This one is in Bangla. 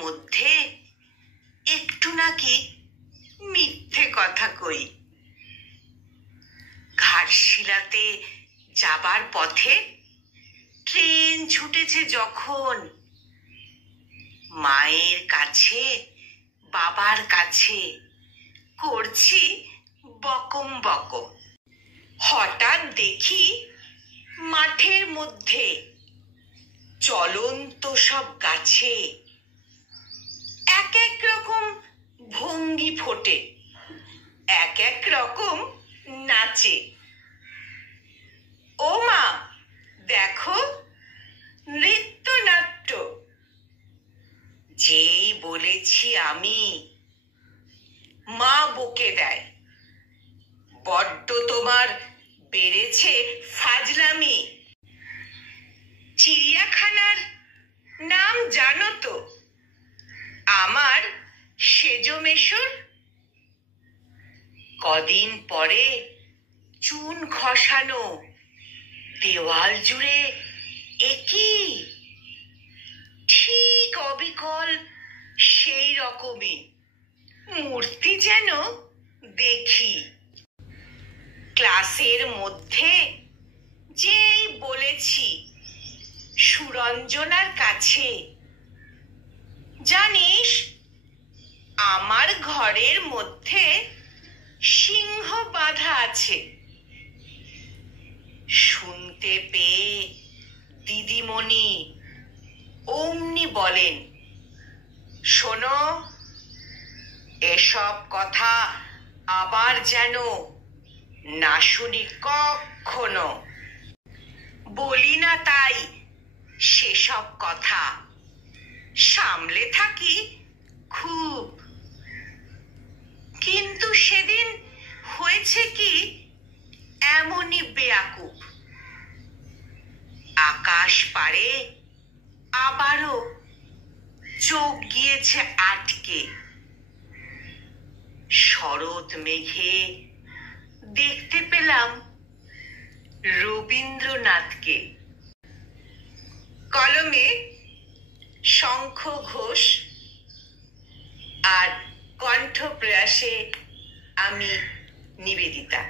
মধ্যে একটু নাকি মিথ্যে কথা কই। ঘাটশিলাতে যাবার পথে ট্রেন ছুটেছে যখন, মায়ের কাছে বাবার কাছে করছি বকম বকম। হঠাৎ দেখি মাঠের মধ্যে চলন্ত সব গাছে এক এক রকম ভঙ্গি ফোটে, এক এক রকম নাচে। ও মা, দেখো নৃত্যনাট্য। যেই বলেছি আমি, মা বকে দেয়, বড্ড তোমার বেড়েছে ফাজলামি। চিড়িয়াখানার নাম জানো তো আমার সেজো মেশোর? কদিন পরে চুন খসানো দেওয়াল জুড়ে একই ঠিক অবিকল সেই রকমই মূর্তি যেন দেখি। ক্লাসের মধ্যে যেই বলেছি সুরঞ্জনার কাছে, জানিস আমার ঘরের মধ্যে সিংহ বাঁধা আছে। শুনতে পেয়ে দিদিমণি অমনি বলেন, শোনো, এসব কথা আবার যেন না শুনি কখনো। বলি না তাই সেসব কথা, সামলে থাকি খুব। কিন্তু সেদিন হয়েছে কি এমনই বেয়াকুব, আকাশ পারে আবারও চোখ গিয়েছে আটকে। শরৎ মেঘে দেখতে পেলাম রবীন্দ্রনাথকে। কলমে শঙ্খ ঘোষ আর কণ্ঠপ্রয়াসে আমি নিবেদিতা।